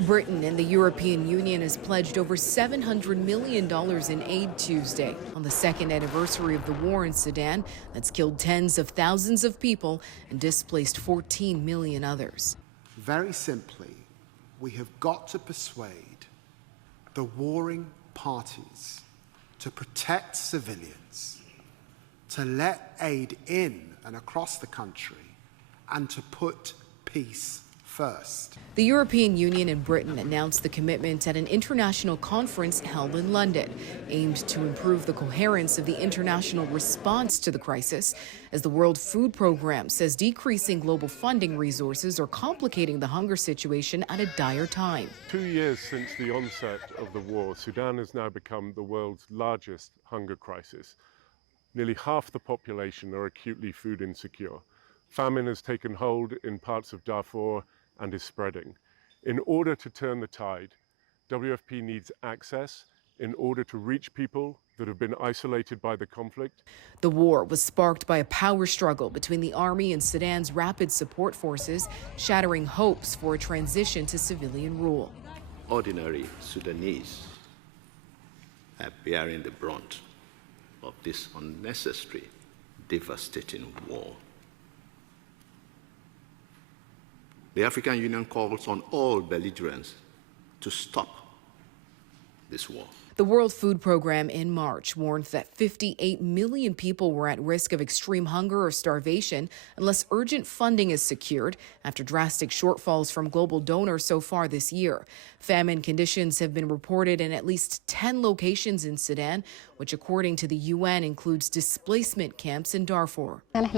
Britain and the European Union has pledged over $700 million in aid Tuesday on the second anniversary of the war in Sudan that's killed tens of thousands of people and displaced 14 million others. Very simply, we have got to persuade the warring parties to protect civilians, to let aid in and across the country, and to put peace first. The European Union and Britain announced the commitment at an international conference held in London, aimed to improve the coherence of the international response to the crisis, as the World Food Programme says decreasing global funding resources are complicating the hunger situation at a dire time. 2 years since the onset of the war, Sudan has now become the world's largest hunger crisis. Nearly half the population are acutely food insecure. Famine has taken hold in parts of Darfur and is spreading. In order to turn the tide, WFP needs access in order to reach people that have been isolated by the conflict. The war was sparked by a power struggle between the army and Sudan's rapid support forces, shattering hopes for a transition to civilian rule. Ordinary Sudanese are bearing the brunt of this unnecessary, devastating war. The African Union calls on all belligerents to stop this war. The World Food Programme in March warned that 58 million people were at risk of extreme hunger or starvation unless urgent funding is secured after drastic shortfalls from global donors so far this year. Famine conditions have been reported in at least 10 locations in Sudan, which according to the UN includes displacement camps in Darfur. At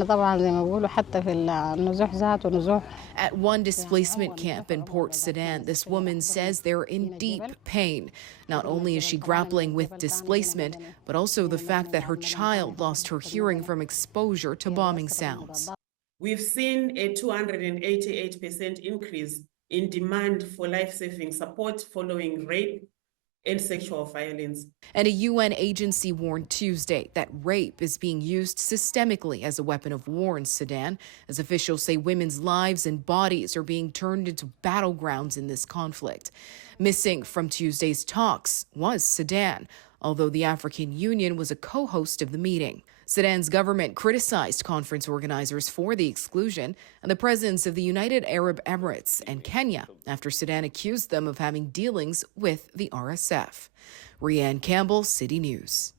one displacement camp in Port Sudan, this woman says they're in deep pain. Not only is she grappling with displacement, but also the fact that her child lost her hearing from exposure to bombing sounds. We've seen a 288% increase in demand for life-saving support following rape and sexual violence. And a UN agency warned Tuesday that rape is being used systemically as a weapon of war in Sudan, as officials say women's lives and bodies are being turned into battlegrounds in this conflict. Missing from Tuesday's talks was Sudan, although the African Union was a co-host of the meeting. Sudan's government criticized conference organizers for the exclusion and the presence of the United Arab Emirates and Kenya after Sudan accused them of having dealings with the RSF. Rhianne Campbell, City News.